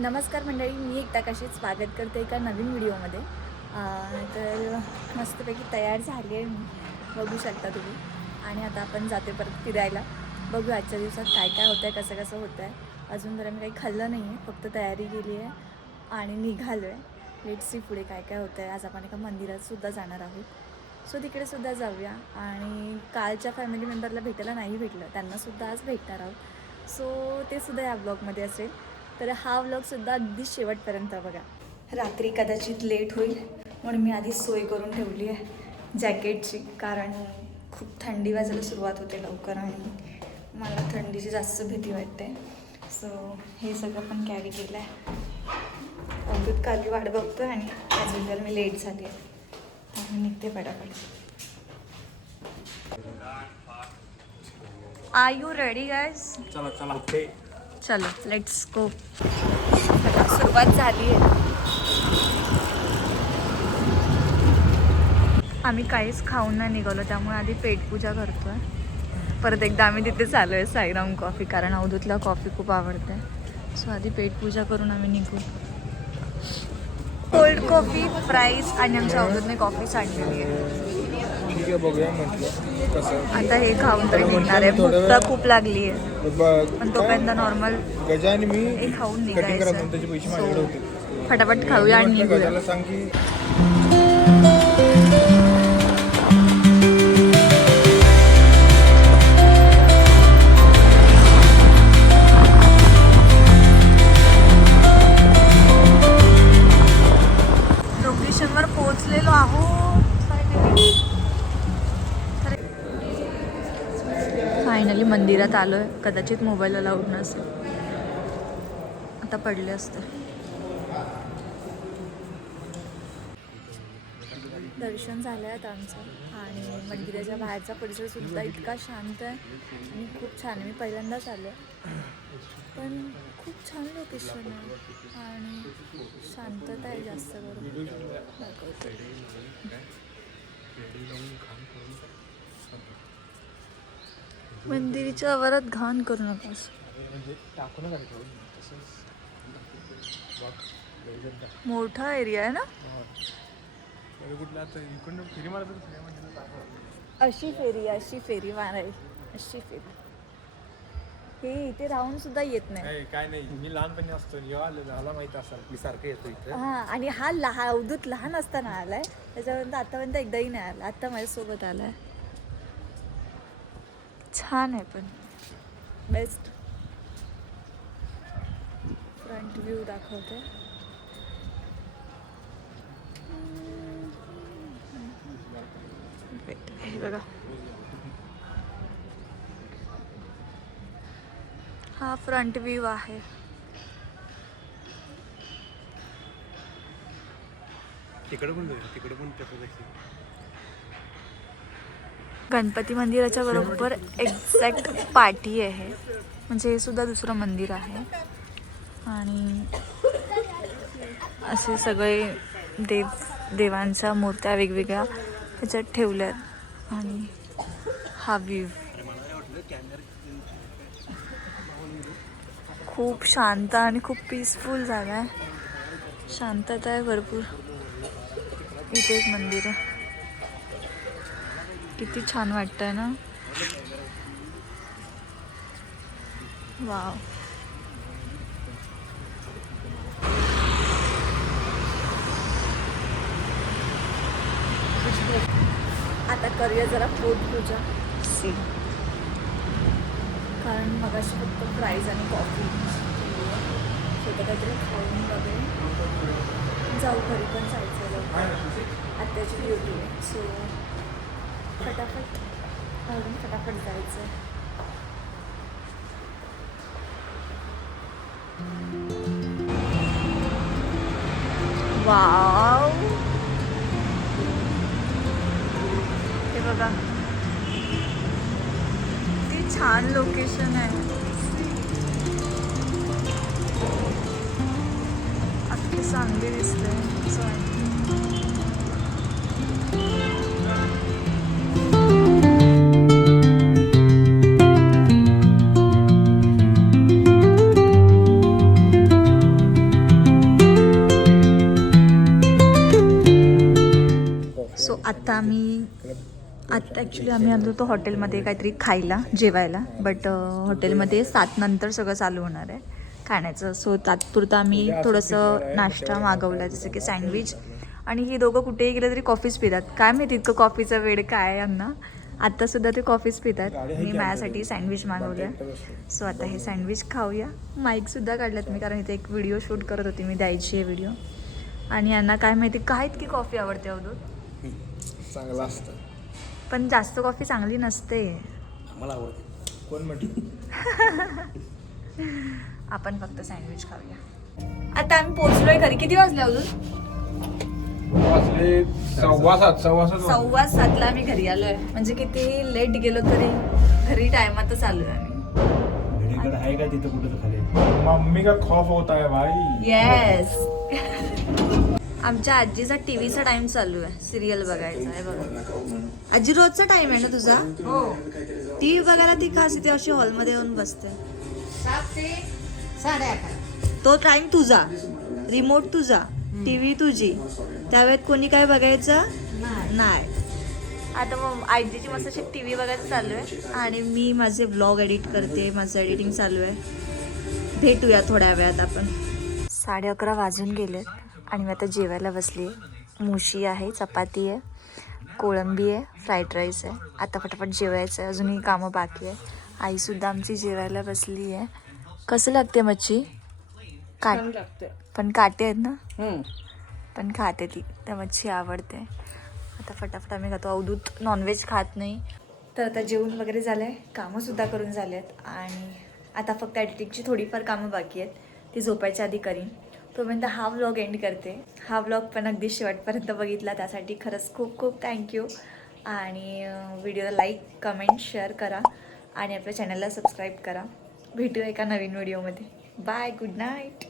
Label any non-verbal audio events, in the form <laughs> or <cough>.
नमस्कार मंडळी मी एकदा कशीच स्वागत करते एका नवीन व्हिडिओमध्ये. तर मस्तपैकी तयार झाली आहे बघू शकता तुम्ही. आणि आता आपण जाते परत फिरायला. बघू आजच्या दिवसात काय काय होतं आहे कसं कसं होतं आहे अजून तर मी काही खाल्लं नाही आहे फक्त तयारी केली आहे आणि निघालो आहे लेट सी पुढे काय काय होतं आहे आज आपण एका मंदिरातसुद्धा जाणार आहोत. सो तिकडेसुद्धा जाऊया. आणि कालच्या फॅमिली मेंबरला भेटायला नाही भेटलं. त्यांनासुद्धा आज भेटणार आहोत. सो ते सुद्धा या ब्लॉगमध्ये असेल. तर हा व्लॉगसुद्धा अगदी शेवटपर्यंत बघा. रात्री कदाचित लेट होईल म्हणून मी आधी सोय करून ठेवली आहे जॅकेटची कारण खूप थंडी वाजायला सुरुवात होते लवकर आणि मला थंडीची जास्त भीती वाटते. सो हे सगळं पण कॅरी केलं आहे अमृत काली वाट बघतो आणि अजून जर मी लेट झाली आहे. त्यामुळे निघते पटापट. आर यू रेडी गायज चला चला. ओके चलो लेट्स गो सुरुवात झाली आहे. आम्ही काहीच खाऊन नाही निघालो त्यामुळे आधी पेटपूजा करतोय. परत एकदा आम्ही तिथे आलो आहे साईराम कॉफी कारण अवधूतला कॉफी खूप आवडते. सो आधी पेटपूजा करून आम्ही निघू. कोल्ड कॉफी फ्राईज आणि आमच्या अवधूतने कॉफी सांडलेली आहे. ठीक आहे बघूया म्हटलं कसं आता हे खाऊन तरी निघणार आहे. भूक तर खूप लागली आहे. पण तोपर्यंत? नॉर्मल मी हे खाऊन कटिंग निघायचं. म्हणून त्याचे पैसे माझ्याकडे होते. So, फटाफट खाऊया आणि म्हटलं निघूया. गजाला सांग की फायनली मंदिरात आहे कदाचित मोबाईल अलाउड नसेल आता पडले असते. दर्शन झालं आहे आमचं. आणि मंदिराच्या बाहेरचा परिसर सुद्धा इतका शांत आहे. आणि खूप छान मी पहिल्यांदाच आलो. पण खूप छान लोकेशन आहे. आणि शांतता आहे जास्त करून दाखवते. मंदिराच्या आवारात घाण करू नकोस. मोठा एरिया आहे ना? दाखव. अशी फेरी अशी फेरी मारायची. अशी फेरी. हे इथे राहून सुद्धा येत नाही. काय नाही. मी लहानपणी असतो. मला माहीत असेल मी सारखं येतो इथं. हा आणि हा लहान अवधूत लहान असताना आलाय. त्याच्यापर्यंत आतापर्यंत एकदाही नाही आला. आता माझ्यासोबत आलाय. छान आहे पण. बेस्ट फ्रंट व्ह्यू दाखवते. Wait, हे बघा. हा फ्रंट व्ह्यू आहे. तिकडे पण तिकडे पण तसं गणपती मंदिराच्या बरोबर एक्झॅक्ट पाठी आहे. म्हणजे हे सुद्धा दुसरं मंदिर आहे. आणि असे सगळे देव देवांच्या मूर्त्या वेगवेगळ्या ह्याच्यात ठेवल्यात. आणि हा व्ह्यू खूप शांत आणि खूप पीसफुल जागा आहे. शांतता आहे भरपूर. इथे एक मंदिर आहे. किती छान वाटतंय ना? वाव. आता करूया जरा पोट पूजा. सी कारण मगाशी फक्त फ्राईज आणि कॉफी स्वतः काहीतरी खाऊन वगैरे जाऊ घरी पण जायचं आत्याची ड्युटी आहे सो फटाफट. घालून फटाफट जायचं वाव. हे बघा. किती छान लोकेशन आहे. अख्खी चांगली दिसते. असं आत्ता ॲक्च्युली आम्ही आलो होतो हॉटेलमध्ये काहीतरी खायला जेवायला. बट हॉटेलमध्ये सात नंतर सगळं चालू होणार आहे खाण्याचं. सो तात्पुरतं आम्ही थोडंसं नाश्ता मागवला जसं की सँडविच आणि ही दोघं कुठेही गेलं तरी कॉफीच पितात. काय माहिती इतकं कॉफीचा वेळ काय आहे यांना? आत्तासुद्धा ते कॉफीच पितात. मी माझ्यासाठी सँडविच मागवलं सो आता हे सँडविच खाऊया. माईकसुद्धा काढल्यात मी कारण इथे एक व्हिडिओ शूट करत होती मी द्यायची आहे व्हिडिओ आणि यांना काय माहिती काय इतकी कॉफी आवडते अवधूत चांगला असतं. पण जास्त कॉफी चांगली नसते. मला आवडते. कोण म्हटलं? <laughs> आपण फक्त सँडविच खाऊया. आता आम्ही पोहोचलोय घरी. किती वाजले अजून? सव्वा सात सव्वा सात वाजले. सव्वा सातला आम्ही घरी आलोय. म्हणजे किती लेट गेलो तरी घरी टायमातच आलोय आम्ही. घडीकडे आहे का तिथं कुठं तर खाली? मम्मी का खौफ होता है भाई? येस आमच्या आजीचा टीव्हीचा टाइम चालू आहे सिरियल बघायचा आहे बघा. आजी रोजचा टाइम आहे ना तुझा? हो. टीव्ही बघायला ती खास इथे अशी हॉलमध्ये येऊन बसते. सात ते टाइम तुझा. रिमोट तुझा. टीव्ही तुझी. त्यावेळेत कोणी काय बघायचं? नाही. नाही. आता मग आजीची मस्त अशी टी व्ही बघायचं चालू आहे. आणि मी माझे व्लॉग एडिट करते माझं एडिटिंग चालू आहे. भेटूया थोड्या वेळात आपण. साडे अकरा वाजून गेलेत. आणि मी आता जेवायला बसली आहे. मुशी आहे चपाती आहे कोळंबी आहे फ्राईड राईस आहे. आता फटाफट जेवायचं आहे. अजूनही कामं बाकी आहे. आईसुद्धा आमची जेवायला बसली आहे. कसं लागते मच्छी? काट पण काटे आहेत ना? पण खाते ती. त्या मच्छी आवडते. आता फटाफट आम्ही खातो. अवधूत नॉनव्हेज खात नाही. तर आता जेवण वगैरे झालं आहे कामंसुद्धा करून झाले आहेत आणि आता फक्त एडिटिंगची थोडीफार कामं बाकी आहेत. ती झोपायच्या आधी करीन. तोपर्यंत हा व्लॉग एंड करते. हा व्लॉग पण अगदी शेवटपर्यंत बघितला. त्यासाठी खरंच खूप खूप थँक्यू आणि व्हिडिओला लाईक कमेंट शेअर करा. आणि आपल्या चॅनलला सबस्क्राईब करा. भेटूया एका नवीन व्हिडिओमध्ये बाय गुड नाईट